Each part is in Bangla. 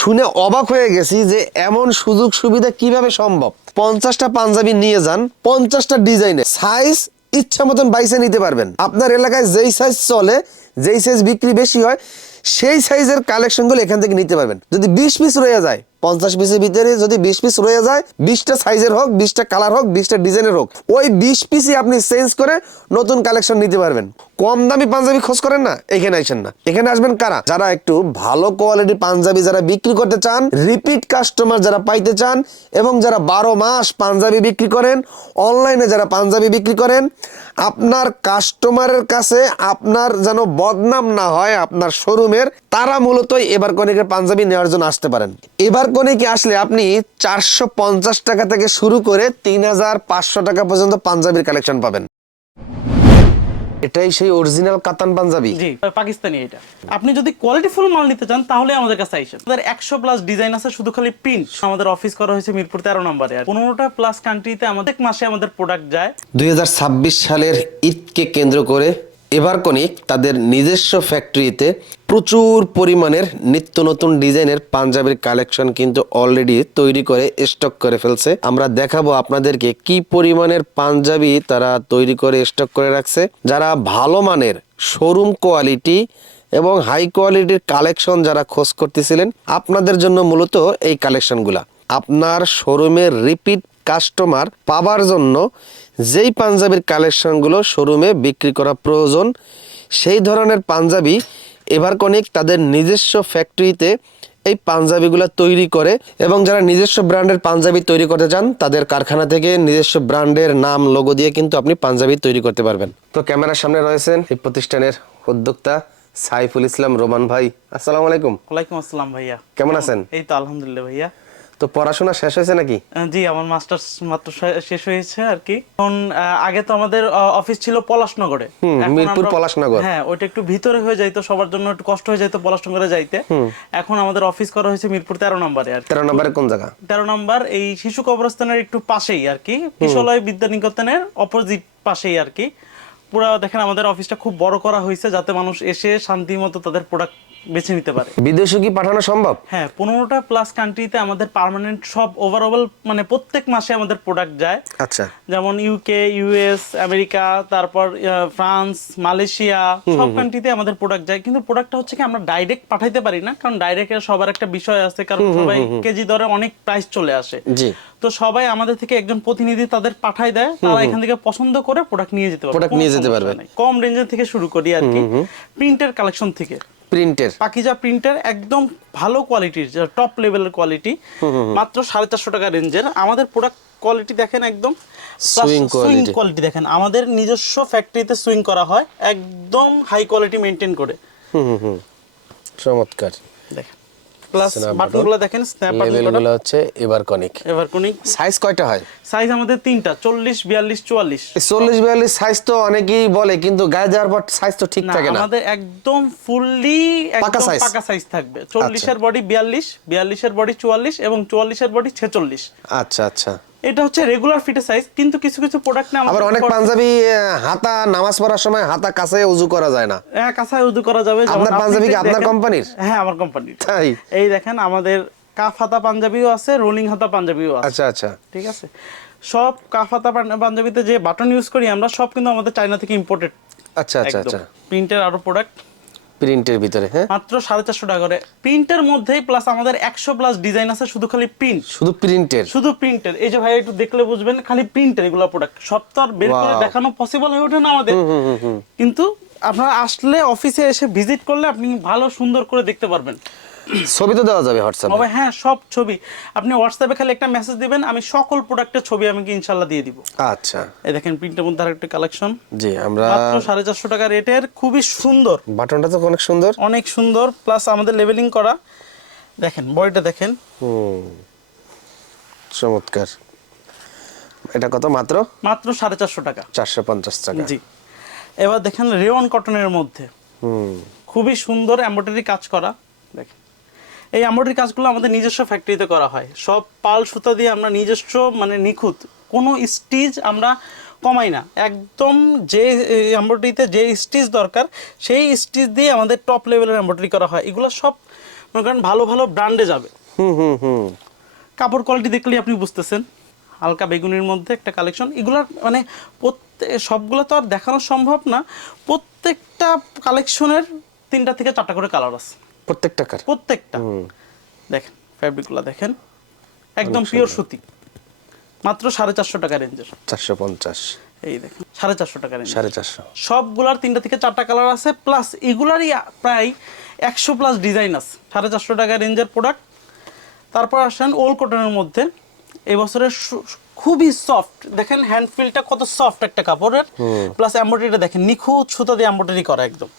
শুনে অবাক হয়ে গেছি যে এমন সুযোগ সুবিধা কিভাবে সম্ভব। 50টা পাঞ্জাবি নিয়ে যান, 50টা ডিজাইনে সাইজ ইচ্ছা মতন বাইসে নিতে পারবেন। আপনার এলাকায় যেই সাইজ চলে, যেই সাইজ বিক্রি বেশি হয়, সেই সাইজের কালেকশনগুলো এখান থেকে নিতে পারবেন। যদি 20 পিস রয়ে যায়, 50 পিসের ভিতরে যদি 20 পিস রয়ে যায়, 20টা সাইজের হোক, 20টা কালার হোক, 20টা ডিজাইনের হোক, ওই 20 পিসই আপনি চেঞ্জ করে নতুন কালেকশন নিতে পারবেন। কম দামি পাঞ্জাবি খোঁজ করেন না, এখানে আসেন না। এখানে আসবেন কারা? যারা একটু ভালো কোয়ালিটি পাঞ্জাবি যারা বিক্রি করতে চান, রিপিট কাস্টমার যারা পাইতে চান, এবং যারা 12 মাস পাঞ্জাবি বিক্রি করেন, অনলাইনে যারা পাঞ্জাবি বিক্রি করেন, আপনার কাস্টমারের কাছে আপনার যেন বদনাম না হয় আপনার শোরুমের, তারা মূলত এভারকনিকের পাঞ্জাবি নেওয়ার জন্য আসতে পারেন। এভারকনিকে আসলে আপনি 450 টাকা থেকে শুরু করে 3500 টাকা পর্যন্ত পাঞ্জাবির কালেকশন পাবেন। এটাই সেই অরিজিনাল কাতান পাঞ্জাবি। জি, পাকিস্তানি। এটা আপনি যদি কোয়ালিটিফুল মাল নিতে চান তাহলে আমাদের কাছে আইসেন। আমাদের 100+ ডিজাইন আছে, শুধু খালি প্রিন্ট। আমাদের অফিস করা হয়েছে মিরপুর 13 নম্বরে। 15টা প্লাস কান্ট্রিতে আমাদের মাসে আমাদের প্রোডাক্ট যায়। 2026 সালের ঈদকে কেন্দ্র করে এভারকনিক তাদের নিজস্ব ফ্যাক্টরিতে প্রচুর পরিমাণের নিত্য নতুন ডিজাইনের পাঞ্জাবির কালেকশন কিন্তু অলরেডি তৈরি করে স্টক করে ফেলছে। আমরা দেখাবো আপনাদেরকে কি পরিমাণের পাঞ্জাবি তারা তৈরি করে স্টক করে রাখছে। যারা ভালো মানের শোরুম কোয়ালিটি এবং হাই কোয়ালিটির কালেকশন যারা খোঁজ করতেছিলেন, আপনাদের জন্য মূলত এই কালেকশনগুলা। আপনার শোরুমের রিপিট কাস্টমার পাবার জন্য যেই পাঞ্জাবির কালেকশনগুলো শোরুমে বিক্রি করা প্রয়োজন, সেই ধরনের পাঞ্জাবি এভারকনিক তাদের নিজস্ব ফ্যাক্টরিতে এই পাঞ্জাবিগুলো তৈরি করে। এবং যারা নিজস্ব ব্র্যান্ডের পাঞ্জাবি তৈরি করতে চান, তাদের কারখানা থেকে নিজস্ব ব্র্যান্ডের নাম লোগো দিয়ে কিন্তু আপনি পাঞ্জাবি তৈরি করতে পারবেন। তো ক্যামেরার সামনে রয়েছেন এই প্রতিষ্ঠানের উদ্যোক্তা সাইফুল ইসলাম রোমান ভাই। আসসালামু আলাইকুম। ওয়ালাইকুম আসসালাম ভাইয়া, কেমন আছেন? এই তো আলহামদুলিল্লাহ ভাইয়া। তো পড়াশোনা শেষ হয়েছে নাকি? জি, আমার মাস্টার্স মাত্র শেষ হয়েছে আর কি। এখন আগে তো আমাদের অফিস ছিল পলাশনগরে, মিরপুর পলাশনগর। হ্যাঁ, ওইটা একটু ভিতরে হয়ে যাইতো, সবার জন্য একটু কষ্ট হয়ে যাইতো পলাশনগরে যাইতে। এখন আমাদের অফিস করা হয়েছে মিরপুর 13 নম্বরে। আর 13 নম্বরে কোন জায়গা? 13 নম্বর এই শিশু কবরস্থানের একটু পাশেই আর কি, কিশোরলয় বিদ্যানিকেতনের অপোজিট পাশেই আর কি। পুরো দেখেন আমাদের অফিসটা খুব বড় করা হয়েছে, যাতে মানুষ এসে শান্তি মতো তাদের প্রোডাক্ট বেছে নিতে পারে। বিদেশে কি পাঠানো সম্ভব? হ্যাঁ, 15টা প্লাস কান্ট্রিতে আমাদের পার্মানেন্ট সব ওভারঅল মানে প্রত্যেক মাসে আমাদের প্রোডাক্ট যায়। আচ্ছা। যেমন ইউকে, ইউএস, আমেরিকা, তারপর ফ্রান্স, মালয়েশিয়া, সব কান্ট্রিতে আমাদের প্রোডাক্ট যায়। কিন্তু প্রোডাক্টটা হচ্ছে কি আমরা ডাইরেক্ট পাঠাইতে পারি না, কারণ ডাইরেক্ট সবার একটা বিষয় আছে, কারণ সবাই কেজি দরে অনেক প্রাইস চলে আসে। জি। তো সবাই আমাদের থেকে একজন প্রতিনিধি তাদের পাঠায় দেয়, তারা এখান থেকে পছন্দ করে প্রোডাক্ট নিয়ে যেতে পারবে। কম রেঞ্জের থেকে শুরু করি আর কি, প্রিন্টের কালেকশন থেকে। প্রিন্টের পাকিজা প্রিন্টার একদম ভালো কোয়ালিটির, টপ লেভেলের কোয়ালিটি, মাত্র 450 টাকা রেঞ্জের। আমাদের প্রোডাক্ট কোয়ালিটি দেখেন, একদম সুইং কোয়ালিটি দেখেন। আমাদের নিজস্ব ফ্যাক্টরিতে সুইং করা হয়, একদম হাই কোয়ালিটি মেইনটেইন করে। চমৎকার। দেখেন প্লাস বাটনগুলো দেখেন, স্ন্যাপ লেভেলগুলো হচ্ছে এভারকনিক। সাইজ কয়টা হয়? সাইজ আমাদের 3টা, 40, 42, 44। 40, 42 সাইজ তো অনেকেই বলে, কিন্তু গায়ে দেওয়ার পর সাইজ তো ঠিক থাকে না। আমাদের একদম ফুললি একদম পাকা সাইজ থাকবে। 40 এর বডি 42, 42 এর বডি 44 এবং 44 এর বডি 46। আচ্ছা আচ্ছা। এটা হচ্ছে রেগুলার ফিটের সাইজ। কিন্তু কিছু কিছু প্রোডাক্ট না, আবার অনেক পাঞ্জাবি হাতা নামাজ পড়ার সময় হাতা কাঁচায় উযু করা যায় না। হ্যাঁ, কাঁচায় উযু করা যাবে। আপনার পাঞ্জাবি কি আপনার কোম্পানির? হ্যাঁ, আমার কোম্পানির। তাই? এই দেখেন আমাদের কাফ হাতা পাঞ্জাবিও আছে, রোলিং হাতা পাঞ্জাবিও আছে। আচ্ছা আচ্ছা, ঠিক আছে। সব কাফ হাতা পাঞ্জাবিতে যে বাটন ইউজ করি আমরা, সব কিন্তু আমাদের চায়না থেকে ইম্পোর্টেড। আচ্ছা আচ্ছা আচ্ছা। প্রিন্টের আরো প্রোডাক্ট প্রিন্টের ভিতরে, হ্যাঁ, মাত্র 450 টাকা করে। প্রিন্টের মধ্যেই প্লাস আমাদের 100+ ডিজাইন আছে, শুধু খালি প্রিন্ট, শুধু প্রিন্টের। এই যে ভাই একটু দেখলে বুঝবেন, খালি প্রিন্টের এগুলো প্রোডাক্ট। সব তো আর বের করে দেখানো পসিবল হয়ে ওঠে না আমাদের, কিন্তু আপনারা আসলে অফিসে এসে ভিজিট করলে আপনি ভালো সুন্দর করে দেখতে পারবেন। ছবি তো দেওয়া যাবে হোয়াটসঅ্যাপে? হ্যাঁ, সব ছবি আপনি হোয়াটসঅ্যাপে খালি একটা মেসেজ দিবেন, আমি সকল প্রোডাক্টের ছবি আমি ইনশাআল্লাহ দিয়ে দিব। আচ্ছা। এই দেখেন প্রিন্টের মধ্যে আরেকটা কালেকশন। জি, আমরা মাত্র 450 টাকা রেটের, খুবই সুন্দর। বাটনটা তো অনেক সুন্দর প্লাস আমাদের লেভেলিং করা। দেখেন বডিটা দেখেন, চমৎকার। এটা কত? মাত্র 450 টাকা, 450 টাকা। জি। এবার দেখেন রেওয়ান কটনের মধ্যে খুবই সুন্দর এমব্রয়ডারি কাজ করা। দেখেন এই এমব্রয়ডারি কাজগুলো আমাদের নিজস্ব ফ্যাক্টরিতে করা হয়, সব পাল সুতা দিয়ে আমরা নিজস্ব, মানে নিখুঁত, কোনো স্টিচ আমরা কমাই না। একদম যে এমব্রয়ডারিতে যে স্টিচ দরকার সেই স্টিচ দিয়ে আমাদের টপ লেভেলের এমব্রয়ডারি করা হয়। এগুলো সব মনে করেন ভালো ভালো ব্র্যান্ডে যাবে। কাপড় কোয়ালিটি দেখলেই আপনি বুঝতেছেন, হালকা বেগুনির মধ্যে একটা কালেকশন। এগুলার মানে সবগুলো তো আর দেখানো সম্ভব না, প্রত্যেকটা কালেকশনের 3টা থেকে 4টা করে কালার আছে প্রত্যেকটা। দেখেন ফ্যাব্রিকগুলো দেখেন, একদম পিওর সুতি, মাত্র 450 টাকা রেঞ্জের। 450, এই দেখেন 450 টাকা রেঞ্জ, 450। সবগুলার 3টা থেকে 4টা কালার আছে, প্লাস এগুলারই প্রায় 100 প্লাস ডিজাইন আছে। 450 টাকা রেঞ্জের প্রোডাক্ট। তারপর আসেন ওল কটনের মধ্যে এবছরের খুবই সফট, দেখেন হ্যান্ড ফিলটা কত সফট একটা কাপড়ের, প্লাস এমব্রয়ডারিটা দেখেন নিখুঁত সুতা দিয়ে এমব্রয়ডারি করা একদম।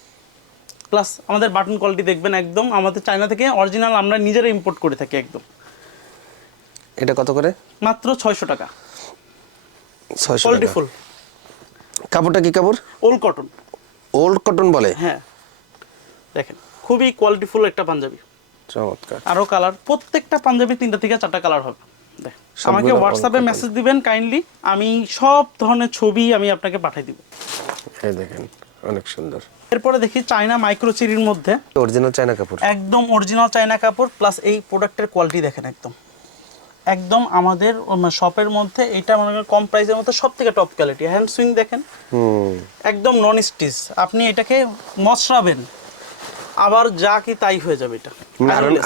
প্লাস আমাদের বাটন কোয়ালিটি দেখবেন একদম আমাদের চায়না থেকে অরিজিনাল, আমরা নিজেরা ইম্পোর্ট করে থাকি একদম। এটা কত করে? মাত্র 600 টাকা, 600 কোয়ালিটি টাকা। ফুল। কাপড়টা কি কাপড়? ওল কটন। ওল্ড কটন বলে? হ্যাঁ, দেখেন খুবই কোয়ালিটিফুল একটা পাঞ্জাবি। চমৎকার। আরো কালার, প্রত্যেকটা পাঞ্জাবি 3টা থেকে 4টা কালার হবে। আমাকে সবগুলো হোয়াটসঅ্যাপে all মেসেজ দিবেন কাইন্ডলি, আমি সব ধরনের ছবি আমি আপনাকে পাঠিয়ে দিব। এই দেখেন অনেক সুন্দর। এরপরে দেখি চায়না মাইক্রো চেরির মধ্যে অরিজিনাল চায়না কাপড়, একদম অরিজিনাল চায়না কাপড়, প্লাস এই প্রোডাক্টের কোয়ালিটি দেখেন একদম একদম আমাদের শপের মধ্যে এটা মনে করেন কম প্রাইসের মধ্যে সব থেকে টপ কোয়ালিটি। হ্যান্ড সুইং দেখেন একদম নন স্টিচ, আপনি এটাকে মশরাবেন আবার যা কি তাই হয়ে যাবে। এটা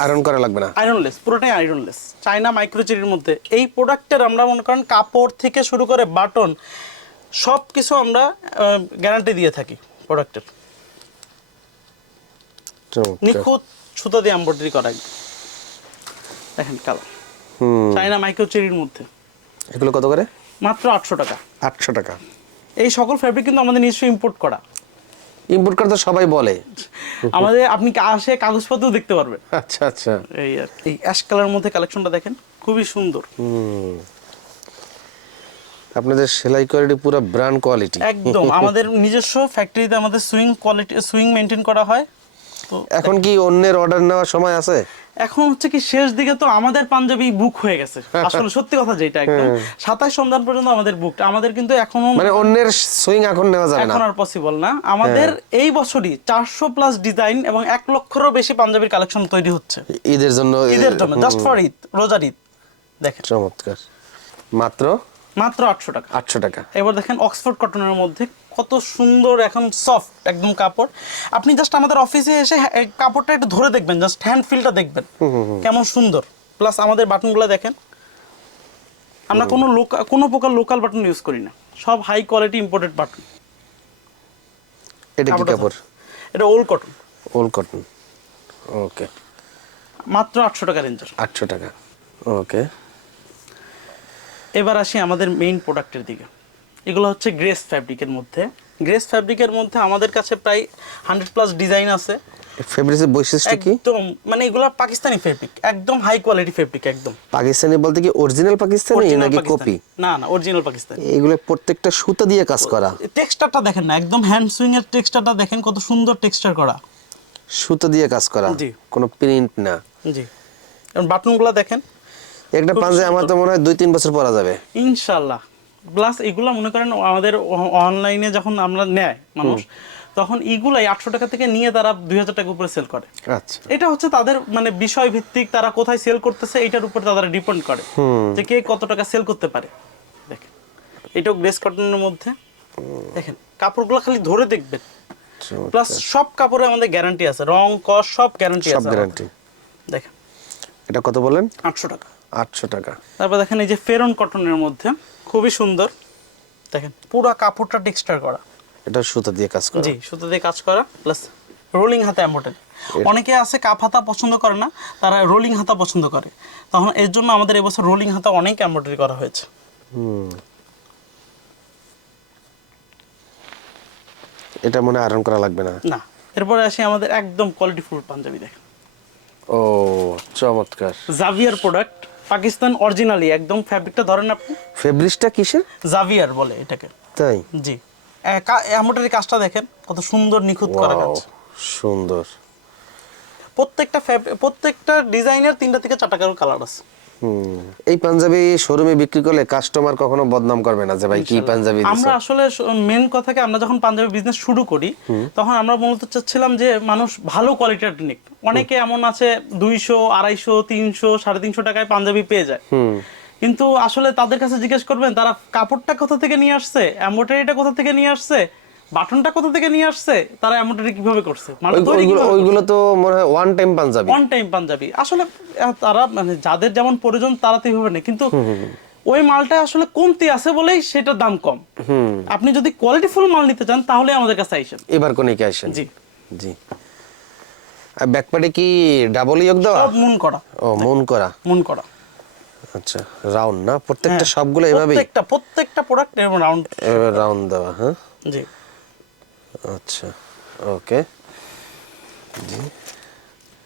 আয়রন করা লাগবে না, আয়রনলেস, পুরোটাই আয়রনলেস চায়না মাইক্রোচেরির মধ্যে। এই প্রোডাক্টের আমরা মনে করেন কাপড় থেকে শুরু করে বাটন সব কিছু আমরা গ্যারান্টি দিয়ে থাকি প্রোডাক্টের। নিখুঁত সুতা দিয়ে এমব্রয়ডারি করা একদম। দেখেন কালার চায়না মাইক্রোচেরির মধ্যে। এগুলো কত করে? মাত্র 800 টাকা। 800 টাকা। এই সকল ফ্যাব্রিক কিন্তু আমাদের নিজস্ব ইম্পোর্ট করা। ইম্পোর্ট করতে সবাই বলে আমাদের আপনি আসে কাগজপত্র দেখতে পারবেন। আচ্ছা আচ্ছা। এই আর এই অ্যাশ কালারের মধ্যে কালেকশনটা দেখেন খুবই সুন্দর। আপনাদের সেলাই কোয়ালিটি পুরো ব্র্যান্ড কোয়ালিটি একদম আমাদের নিজস্ব ফ্যাক্টরিতে আমাদের সুইং কোয়ালিটি সুইং মেইনটেইন করা হয়। তো এখন কি অন্যের অর্ডার নেওয়ার সময় আছে? এখন হচ্ছে কি শেষ দিকে তো আমাদের পাঞ্জাবি বুক হয়ে গেছে, আসলে সত্যি কথা যেটা একদম 27 সন্ধান পর্যন্ত আমাদের বুকড। আমাদের কিন্তু এখনো মানে অন্যের সুইং এখন নেওয়া যাবে না, এখন আর পসিবল না। আমাদের এই বছরই 400 প্লাস ডিজাইন এবং 1 লক্ষেরও বেশি পাঞ্জাবির কালেকশন তৈরি হচ্ছে ঈদের জন্য জাস্ট ফর ঈদ, রোজার ঈদ। দেখেন চমৎকার, মাত্র 800 টাকা। 800 টাকা। এবার দেখেন অক্সফোর্ড কটনের মধ্যে কত সুন্দর এখন সফট একদম কাপড়। আপনি জাস্ট আমাদের অফিসে এসে কাপড়টা একটু ধরে দেখবেন, জাস্ট হ্যান্ড ফিলটা দেখবেন কেমন সুন্দর। প্লাস আমাদের বাটনগুলো দেখেন, আমরা কোনো প্রকার লোকাল বাটন ইউজ করি না, সব হাই কোয়ালিটি ইম্পোর্টেড বাটন। এটা কি কাপড়? এটা ওল কটন। ওল কটন, ওকে। মাত্র 800 টাকা রেঞ্জের। 800 টাকা, ওকে। এবার আসি আমাদের মেইন প্রোডাক্টের দিকে। এগুলো হচ্ছে গ্রেস ফ্যাব্রিকের মধ্যে। গ্রেস ফ্যাব্রিকের মধ্যে আমাদের কাছে প্রায় 100 প্লাস ডিজাইন আছে। ফেব্রিক্সের বৈশিষ্ট্য কি? একদম মানে এগুলো পাকিস্তানি ফেব্রিক, একদম হাই কোয়ালিটি ফেব্রিক একদম। পাকিস্তানি বলতে কি অরিজিনাল পাকিস্তানি নাকি কপি? না না, অরিজিনাল পাকিস্তানি। এগুলো প্রত্যেকটা সুতা দিয়ে কাজ করা। টেক্সচারটা দেখেন না, একদম হ্যান্ড সুইং এর টেক্সচারটা দেখেন কত সুন্দর টেক্সচার করা, সুতা দিয়ে কাজ করা, জি। কোনো প্রিন্ট না। জি, এবং বাটনগুলো দেখেন একটা পাঞ্জাবি আমার তো মনে হয় 2-3 বছর পরা যাবে ইনশাআল্লাহ। প্লাস এগুলা মনে করেন আমাদের অনলাইনে যখন আমরা নেয় মানুষ, তখন এগুলাই 800 টাকা থেকে নিয়ে তারা 2000 টাকা উপরে সেল করে। আচ্ছা, এটা হচ্ছে তাদের মানে বিষয় ভিত্তিক, তারা কোথায় সেল করতেছে এটার উপর তারা ডিপেন্ড করে যে কে কত টাকা সেল করতে পারে। দেখেন এটাও গ্রেস কটনের মধ্যে। দেখেন কাপড়গুলো খালি ধরে দেখবেন, প্লাস সব কাপড়ে আমাদের গ্যারান্টি আছে, রং কস সব গ্যারান্টি সব আছে। গ্যারান্টি। দেখেন এটা কত বলেন? 800 টাকা। 800 টাকা। তারপর দেখেন এই যে ফেরন কটনের মধ্যে খুবই সুন্দর, দেখেন পুরো কাপড়টা টেক্সচার করা। এটা সুতা দিয়ে কাজ করা। জি, সুতো দিয়ে কাজ করা, প্লাস রোলিং হাতা এমব্রয়ডারি। অনেকে আছে কাপ হাতা পছন্দ করে না, তারা রোলিং হাতা পছন্দ করে, তখন এর জন্য আমাদের এবছর রোলিং হাতা অনেক এমব্রয়ডারি করা হয়েছে। এটা মনে আয়রন করা লাগবে না। না। এরপরে আসি আমাদের একদম কোয়ালিটি ফুল পাঞ্জাবি। দেখেন ও চমৎকার, জাভিয়ার প্রোডাক্ট, পাকিস্তান অরিজিনালি একদম। ফ্যাব্রিকটা ধরেন আপনি, ফেব্রিক্সটা কিসের? জাভিয়ার বলে এটাকে। তাই? জি। এমব্রয়ডারি কাজটা দেখেন কত সুন্দর নিখুঁত করা কাজ, সুন্দর। প্রত্যেকটা ডিজাইনের 3টা থেকে 4টা করে কালার আছে। এই পাঞ্জাবি শোরুমে বিক্রি করলে কাস্টমার কখনো বদনাম করবে না যে ভাই কি পাঞ্জাবি দিছো? আমরা আসলে মেন কথা কি, আমরা যখন পাঞ্জাবি বিজনেস শুরু করি তখন আমরা মূলত চাচ্ছিলাম যে মানুষ ভালো কোয়ালিটির নিক। অনেকে এমন আছে 200, 250, 300, 350 টাকায় পাঞ্জাবি পেয়ে যায়, কিন্তু আসলে তাদের কাছে জিজ্ঞেস করবেন তারা কাপড়টা কোথা থেকে নিয়ে আসছে, এমব্রয়ডারিটা কোথা থেকে নিয়ে আসছে, বাটনটা কোথা থেকে নিয়ে আসছে, তারা এমব্রয়ডারি কিভাবে করছে, মানে তৈরি কিভাবে ওইগুলো তো মনে হয় one time Punjabi. On time Punjabi আসলে তারা মানে যাদের যেমন প্রয়োজন তারা তো এইভাবে নেই, কিন্তু ওই মালটা আসলে কমতি আছে বলেই সেটার দাম কম। আপনি যদি কোয়ালিটিফুল মাল নিতে চান তাহলে আমাদের কাছে আইসেন। এবার কোনে কি আসেন? জি জি। আর ব্যাকপার্টে কি ডাবল ইয়োক দেওয়া? সব মুন করা। ও মুন করা। মুন করা। আচ্ছা, রাউন্ড না প্রত্যেকটা? সবগুলো এভাবেই প্রত্যেকটা প্রোডাক্ট এরকম রাউন্ড রাউন্ড দেওয়া? হ্যাঁ, জি। আচ্ছা, ওকে। জি,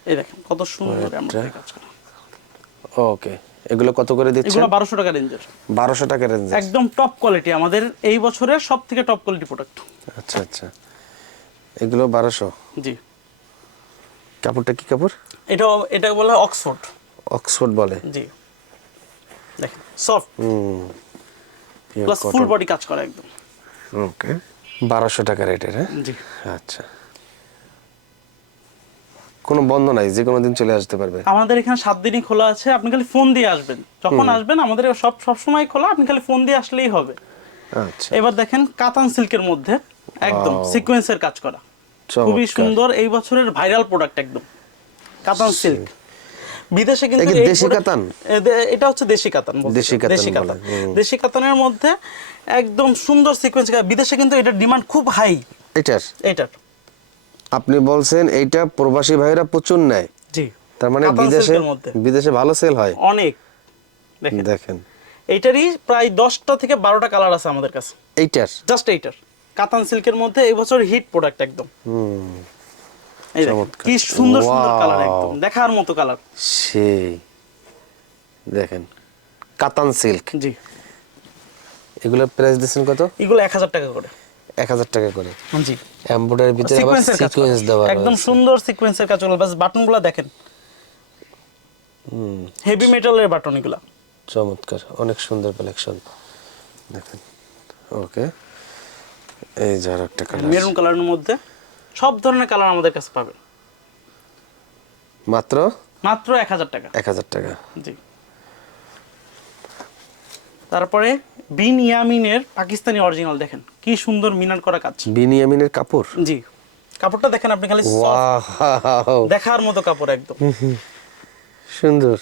এই দেখেন কত সুন্দর এমব্রয়ডারি কাজ করা। ওকে। এগুলো কত করে দিচ্ছেন? এগুলো 1200 টাকা রেঞ্জের। 1200 টাকা রেঞ্জ? একদম টপ কোয়ালিটি, আমাদের এই বছরের সবথেকে টপ কোয়ালিটি প্রোডাক্ট। আচ্ছা আচ্ছা, এগুলো 1200? জি। কাপড়টা কি কাপড়? এটা বলে অক্সফোর্ড। অক্সফোর্ড বলে? জি। দেখেন সফট প্লাস ফুল বডি কাজ করা একদম। ওকে, 1200 টাকা রেটের? হ্যাঁ, জি। আচ্ছা, কোনো বন্ধ নাই, যে কোনো দিন চলে আসতে পারবে? আমাদের এখানে 7 দিনই খোলা আছে, আপনি খালি ফোন দিয়ে আসবেন, যখন আসবেন আমাদের সব সময় খোলা, আপনি খালি ফোন দিয়ে আসলেই হবে। আচ্ছা, এবার দেখেন কাতান সিল্কের মধ্যে একদম সিকোয়েন্সের কাজ করা, খুবই চমৎকার। সুন্দর, এই বছরের ভাইরাল প্রোডাক্ট একদম কাতান সিল্ক। বিদেশে কিন্তু এটা কি এই দেশি product- কাতান? এটা হচ্ছে দেশি কাতান বলতে দেশি পারেন, কাতান দেশি বলে, কাতান। দেশি কাতানের মধ্যে একদম সুন্দর সিকোয়েন্স, বিদেশে কিন্তু এটার ডিমান্ড খুব হাই। এটার আপনি বলছেন এইটা প্রবাসী ভাইরা প্রচুর নেয়? জি। তার মানে কাতান বিদেশে সিল্কের মধ্যে বিদেশে ভালো সেল হয় অনেক। দেখেন দেখেন, এইটারই প্রায় 10টা থেকে 12টা কালার আছে আমাদের কাছে, এইটার? জাস্ট এইটার কাতান সিল্কের মধ্যে এই বছর হিট প্রোডাক্ট একদম। এই দেখেন চমৎকার। কি সুন্দর সুন্দর Wow! কালার, একদম দেখার মতো কালার। সেই দেখেন, কাতান সিল্ক। জি। এগুলোর প্রাইস দিচ্ছেন কত? এগুলো 1000 টাকা করে। 1000 টাকা করে? জি। এমব্রয়ডারির ভিতরে আবার সিকোয়েন্সের কাজ করা, সিকোয়েন্স দেওয়া একদম রয়েছে। সুন্দর সিকোয়েন্সের কাজ করা, বাস বাটনগুলো দেখেন হেভি মেটালের বাটন এগুলা। চমৎকার, অনেক সুন্দর কালেকশন দেখেন। ওকে, এই যার একটা কালার, মেরুন কালারের মধ্যে সব ধরনের কালার আমাদের কাছে পাবেন মাত্র মাত্র 1000 টাকা। 1000 টাকা? জি। তারপরে বিন ইয়ামিনের পাকিস্তানি অরিজিনাল, দেখেন কি সুন্দর মিনার করা কাজ। বিনিয়ামিনের কাপড়? জি। কাপড়টা দেখেন আপনি খালি soft, ওয়াও, দেখার মতো কাপড় একদম। সুন্দর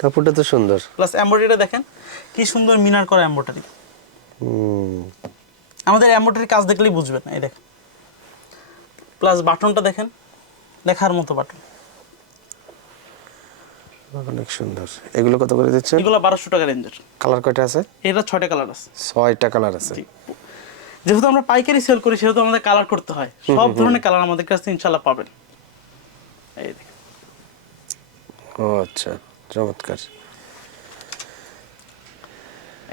কাপড়টা তো সুন্দর। প্লাস এমব্রয়ডারিটা দেখেন কি সুন্দর মিনার করা এমব্রয়ডারি। হুম, আমাদের এমব্রয়ডারি কাজ দেখলেই বুঝবেন, এই দেখেন। প্লাস বাটনটা দেখেন, দেখার মতো বাটন। অনেক সুন্দর। এগুলো কত করে দিচ্ছেন? এগুলো 1200 টাকা রেঞ্জের। কালার কয়টা আছে? এটা 6টা কালার আছে। 6টা কালার আছে? জি। যেহেতু আমরা পাইকারি সেল করি সেহেতু আমাদের কালার করতে হয়, সব ধরনের কালার আমাদের কাছে ইনশাআল্লাহ পাবেন। এই দেখেন। ও আচ্ছা, চমৎকার।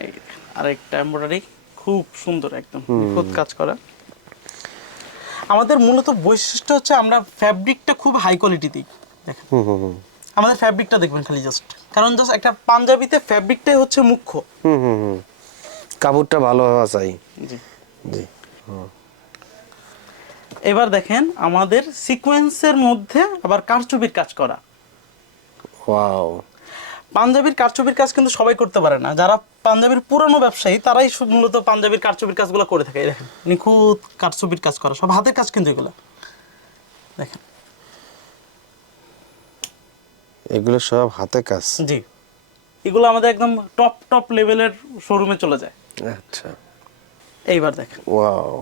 এই দেখেন আরেকটা এমব্রয়ডারি খুব সুন্দর, একদম নিখুঁত কাজ করা। আমাদের মূলত বৈশিষ্ট্য হচ্ছে আমরা ফ্যাব্রিকটা খুব হাই কোয়ালিটি দিই। দেখেন আমাদের ফ্যাব্রিকটা দেখবেন খালি জাস্ট, কারণ জাস্ট একটা পাঞ্জাবিতে ফ্যাব্রিকটাই হচ্ছে মুখ্য। কাপড়টা ভালো হওয়া চাই। জি। জি। এবার দেখেন আমাদের সিকোয়েন্সের মধ্যে আবার কারচুপির কাজ করা। ওয়াও, পাঞ্জাবির কারচুপির কাজ কিন্তু সবাই করতে পারে না, যারা পাঞ্জাবির পুরানো ব্যবসায়ী তারাই মূলত পাঞ্জাবির কারচুপির কাজগুলো করে থাকে। এই দেখেন নিখুঁত কারচুপির কাজ করা, সব হাতের কাজ কিন্তু এগুলো দেখেন। এগুলো সব হাতে কাজ? জি। এগুলো আমাদের একদম টপ লেভেলের শোরুমে চলে যায়। আচ্ছা, এইবার দেখেন ওয়াও,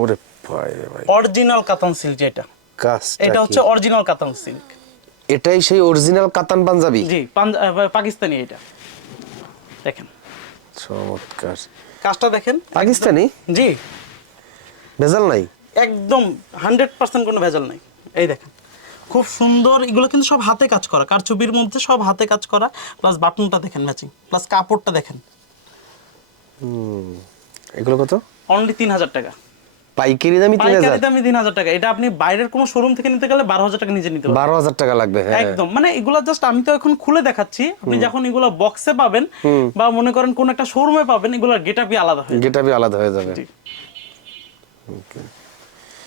ওরে ভাই রে ভাই, অরিজিনাল কাতান সিল্ক, যেটা কাজটা এটা কি? হচ্ছে অরিজিনাল কাতান সিল্ক। এটাই সেই অরিজিনাল কাতান পাঞ্জাবি? জি। পাকিস্তানি এটা দেখেন, চমৎকার। কাজটা দেখেন। পাকিস্তানি? জি। ভেজাল নাই? একদম 100% কোনো ভেজাল নাই। এই দেখেন খুব সুন্দর, এগুলো কিন্তু সব হাতে কাজ করা, কারচুপির মধ্যে সব হাতে কাজ করা। প্লাস বাটনটা দেখেন ম্যাচিং, প্লাস কাপড়টা দেখেন। এগুলো কত? অনলি 3000 টাকা। পাইকারি দামই 3000? পাইকারি দামে 3000 টাকা। এটা আপনি বাইরের কোনো শোরুম থেকে নিতে গেলে 12000 টাকা নিজে নিতে পারবেন। 12000 টাকা লাগবে, হ্যাঁ। একদম, মানে এগুলা জাস্ট আমি তো এখন খুলে দেখাচ্ছি, আপনি যখন এগুলা বক্সে পাবেন বা মনে করেন কোন একটা শোরুমে পাবেন, এগুলার গেটআপই আলাদা হয়ে যাবে। গেটআপই আলাদা হয়ে যাবে।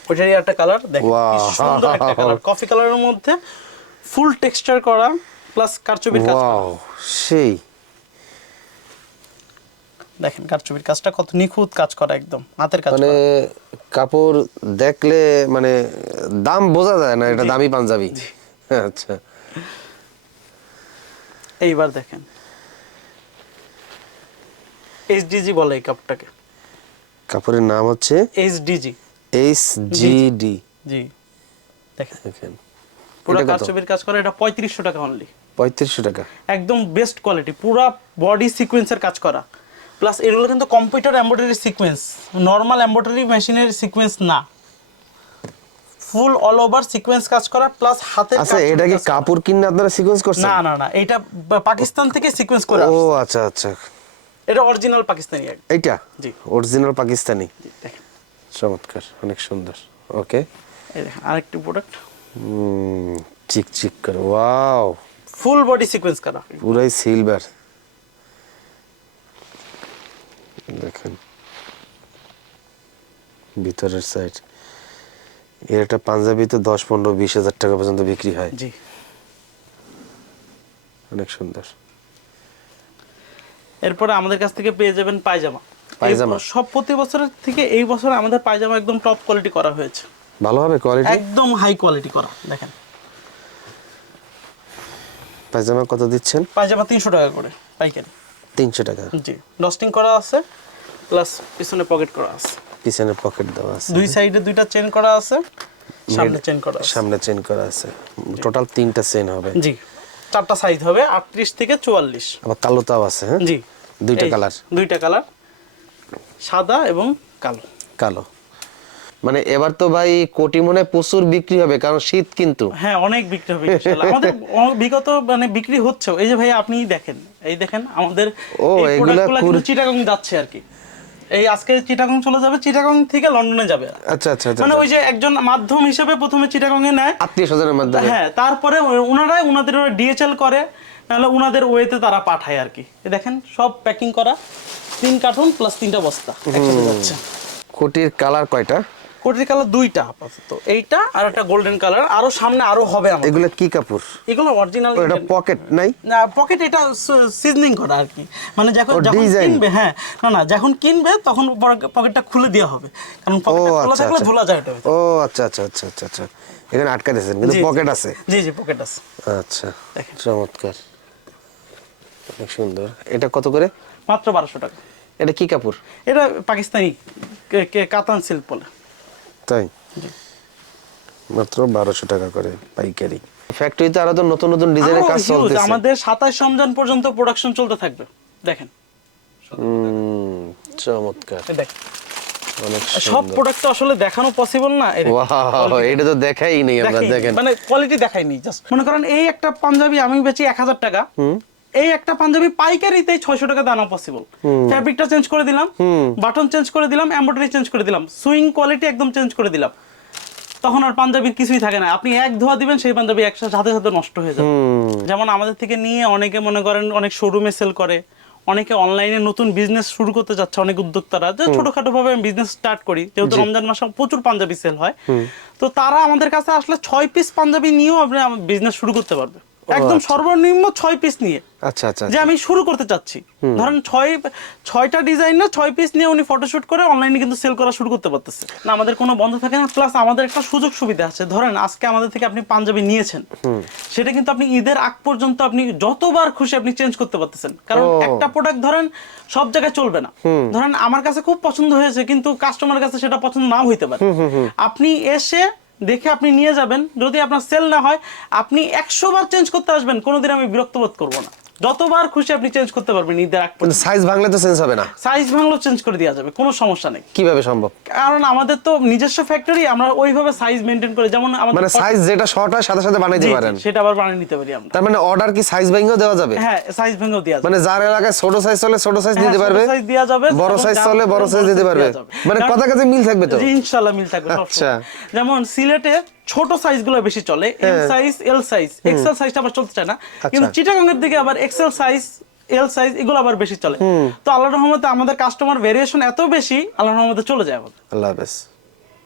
ওইটারই একটা কালার দেখেন, কি সুন্দর একটা কালার, কফি কালারের মধ্যে ফুল টেক্সচার করা প্লাস কারচুপির কাজ করা। ওয়াও, সেই দেখেন কারচুপির কাজটা কত নিখুঁত কাজ করা, একদম হাতের কাজ মানে করা। কাপড় দেখলে মানে দাম বোঝা যায় না এটা দামি পাঞ্জাবি। আচ্ছা, এইবার দেখেন এইচডিজি বলে এই কাপড়টাকে। কাপড়ের নাম হচ্ছে এইচডিজি। এইচজিডি। জি, দেখেন দেখেন পুরো এটা কত? কারচুপির কাজ করা, এটা 3500 টাকা অনলি। 3500 টাকা। একদম বেস্ট কোয়ালিটি, পুরো বডি সিকোয়েন্সের কাজ করা, প্লাস এগুলো কিন্তু computer embroidery sequence, normal embroidery মেশিনের সিকোয়েন্স না, ফুল অল ওভার সিকোয়েন্স কাজ করা প্লাস হাতে। আচ্ছা, এটা কি কাপড় কিনে আপনারা সিকোয়েন্স করছেন? না না না, এটা পাকিস্তান থেকে সিকোয়েন্স করে ও আসছে। আচ্ছা আচ্ছা, এটা অরিজিনাল পাকিস্তানি এইটা জি অরিজিনাল পাকিস্তানি। জি, দেখেন চমৎকার, অনেক সুন্দর। ওকে, এই দেখেন আরেকটি প্রোডাক্ট, চিক চিক করে, ওয়াও, ফুল বডি সিকোয়েন্স করা। পুরাই সিলভার। দেখেন ভিতরের সাইড, এর একটা পাঞ্জাবি তো 10, 15, 20 হাজার টাকা পর্যন্ত বিক্রি হয়। জি, অনেক সুন্দর। এরপরে আমাদের কাছ থেকে পেয়ে যাবেন পায়জামা। পায়জামা? সব প্রতি বছরের থেকে এই বছর আমাদের পায়জামা একদম টপ কোয়ালিটি করা হয়েছে, ভালো হবে কোয়ালিটি? একদম হাই কোয়ালিটি করা। দেখেন পায়জামা কত দিচ্ছেন? পায়জামা 300 টাকা করে পাইকারি। 300 টাকা। জি, ডস্টিং করা আছে প্লাস পিছনে পকেট করা আছে, পিছনে পকেট দেওয়া আছে, দুই সাইডে দুইটা চেন করা আছে, সামনে চেন করা আছে। সামনে চেন করা আছে, টোটাল 3টা চেন হবে। জি, 4টা সাইজ হবে 38 থেকে 44। আবার কালোটাও আছে, হ্যাঁ? জি, দুইটা এই কালার। দুইটা কালার, সাদা এবং কালো। কালো। মানে এবার তো ভাই কোটি মনে প্রচুর বিক্রি হবে, কারণ শীত কিন্তু। হ্যাঁ, অনেক বিক্রি হবে ইনশাআল্লাহ। আমাদের বিগত মানে বিক্রি হচ্ছে। এই যে ভাই আপনি দেখেন, এই দেখেন আমাদের ও, এই এগুলা প্রোডাক্টগুলো কিন্তু চিটাগং যাচ্ছে আর কি। এই আজকে চিটাগং চলে যাবে, চিটাগং থেকে লন্ডনে যাবে। আচ্ছা আচ্ছা আচ্ছা, মানে ওই যে একজন মাধ্যম হিসেবে প্রথমে চিটাগং এ নেয় আত্মীয় স্বজনের মাধ্যমে। হ্যাঁ, তারপরে ওনারাই ওনাদের ডিএচএল করে, নাহলে ওনাদের ওয়েতে তারা পাঠায় আর কি। এই দেখেন সব প্যাকিং করা, 3 কার্টুন প্লাস 3টা বস্তা একসাথে যাচ্ছে। কোটির কালার কয়টা? কোটির কালার 2টা আপাতত, এইটা আর একটা গোল্ডেন কালার, আরো সামনে আরো হবে আমাদের। এগুলো কি কাপড়? এগুলো অরিজিনাল। এটা পকেট নাই? না, পকেট এটা সিজনিং করা আর কি, মানে যখন যখন ডিজাইন। কিনবে, হ্যাঁ না না, যখন কিনবে তখন পকেটটা খুলে দেওয়া হবে, কারণ পকেটটা খোলা আচ্ছা, থাকলে আচ্ছা। ঝোলা যায় এটা। ও আচ্ছা আচ্ছা আচ্ছা আচ্ছা আচ্ছা, এখানে আটকা দিয়েছেন কিন্তু জি, জি। পকেট আছে। জি জি, পকেট আছে। আচ্ছা, দেখেন। চমৎকার, অনেক সুন্দর। এটা কত করে? মাত্র 1200 টাকা। এটা কি কাপড়? এটা পাকিস্তানি কাতান সিল্ক বলে। তাই? মাত্র 1200 টাকা করে পাইকারি। ফ্যাক্টরিতে আরো তো নতুন নতুন ডিজাইনের আরো কাজ huge, চলতেছে। আমাদের 27 রমজান পর্যন্ত প্রোডাকশন চলতে থাকবে। দেখেন চমৎকার, এই দেখেন, অনেক সব সুন্দর। প্রোডাক্ট আসলে দেখানো পসিবল না। এই দেখেন, ওয়াও, এটা তো দেখাই নেই আমরা। দেখাই দেখেন, মানে কোয়ালিটি দেখাইনি। জাস্ট মনে করেন এই একটা পাঞ্জাবি আমি বেচি 1000 টাকা, এই একটা পাঞ্জাবি পাইকারিতে 600 টাকা দানা পসিবল। ফ্যাব্রিকটা চেঞ্জ করে দিলাম, বাটন চেঞ্জ করে দিলাম, এমব্রয়ডারি চেঞ্জ করে দিলাম, সুইং কোয়ালিটি একদম চেঞ্জ করে দিলাম, তখন আর পাঞ্জাবির কিছুই থাকে না। আপনি এক ধোয়া দিবেন, সেই পাঞ্জাবি একসাথে সাথে সাথে নষ্ট হয়ে যাবে। যেমন আমাদের থেকে নিয়ে অনেকে মনে করেন অনেক শোরুমে সেল করে, অনেকে অনলাইনে নতুন বিজনেস শুরু করতে যাচ্ছে, অনেক উদ্যোক্তারা যে ছোটখাটো ভাবে বিজনেস স্টার্ট করি, যেহেতু রমজান মাসে প্রচুর পাঞ্জাবি সেল হয়, তো তারা আমাদের কাছে আসলে 6 পিস পাঞ্জাবি নিয়েও আপনি বিজনেস শুরু করতে পারবে, একদম সর্বনিম্ন 6 পিস নিয়ে। আচ্ছা আচ্ছা, যে আমি শুরু করতে চাচ্ছি, ধরেন 6টা ডিজাইন না 6 পিস নিয়ে উনি ফটোশুট করে অনলাইনে কিন্তু সেল করা শুরু করতে পারতেছে না। আমাদের কোনো বন্ধ থাকে না, প্লাস আমাদের একটা সুযোগ সুবিধা আছে। ধরেন আজকে আমাদের থেকে আপনি পাঞ্জাবি নিয়েছেন, সেটা কিন্তু আপনি ঈদের আগ পর্যন্ত আপনি যতবার খুশি আপনি চেঞ্জ করতে পারতেছেন, কারণ একটা প্রোডাক্ট ধরেন সব জায়গায় চলবে না। ধরেন আমার কাছে খুব পছন্দ হয়েছে, কিন্তু কাস্টমারের কাছে সেটা পছন্দ নাও হইতে পারে। আপনি এসে দেখে আপনি নিয়ে যাবেন, যদি আপনার সেল না হয় আপনি 100 বার চেঞ্জ করতে আসবেন, কোনোদিন আমি বিরক্ত বোধ করবো না। যতবার খুশি আপনি চেঞ্জ করতে পারবেন ঈদের আগ কিন্তু পর্যন্ত। সাইজ ভাঙলে তো চেঞ্জ হবে না, সাইজ ভাঙলেও চেঞ্জ করে দেওয়া যাবে, কোনো সমস্যা নেই। কিভাবে সম্ভব? কারণ আমাদের তো নিজস্ব ফ্যাক্টরি, আমরা ওইভাবে সাইজ মেনটেন করে, যেমন আমাদের মানে সাইজ যেটা শর্ট হয় সাথে সাথে বানাইতে জি, জি, পারেন, সেটা আবার বানিয়ে নিতে পারি আমরা। তার মানে অর্ডার কি সাইজ ভাঙেও দেওয়া যাবে? হ্যাঁ, সাইজ ভেঙেও দেওয়া যাবে। মানে যার এলাকায় ছোট সাইজ চলে ছোট সাইজ হ্যাঁ, দিতে পারবে, ছোট size দেওয়া যাবে, বড় এবং সাইজ যার চলে বড় সাইজ দিতে size পারবে, দেওয়া যাবে। মানে কারণ- কথা কাছে মিল থাকবে তো। জি, ইনশাআল্লাহ মিল থাকবে সবসময়। আচ্ছা। যেমন সিলেটে ছোট সাইজগুলো বেশি চলে, M size, L size, XL সাইজটা আবার চলতে চায় না, কিন্তু চিটাগাংয়ের দিকে আবার এক্সেল সাইজ, এল সাইজ এগুলো আবার বেশি চলে। তো আল্লাহর রহমতে আমাদের কাস্টমার ভেরিয়েশন এত বেশি, আল্লাহর রহমতে চলে যায় আমাদের। আল্লাহ হাফেজ।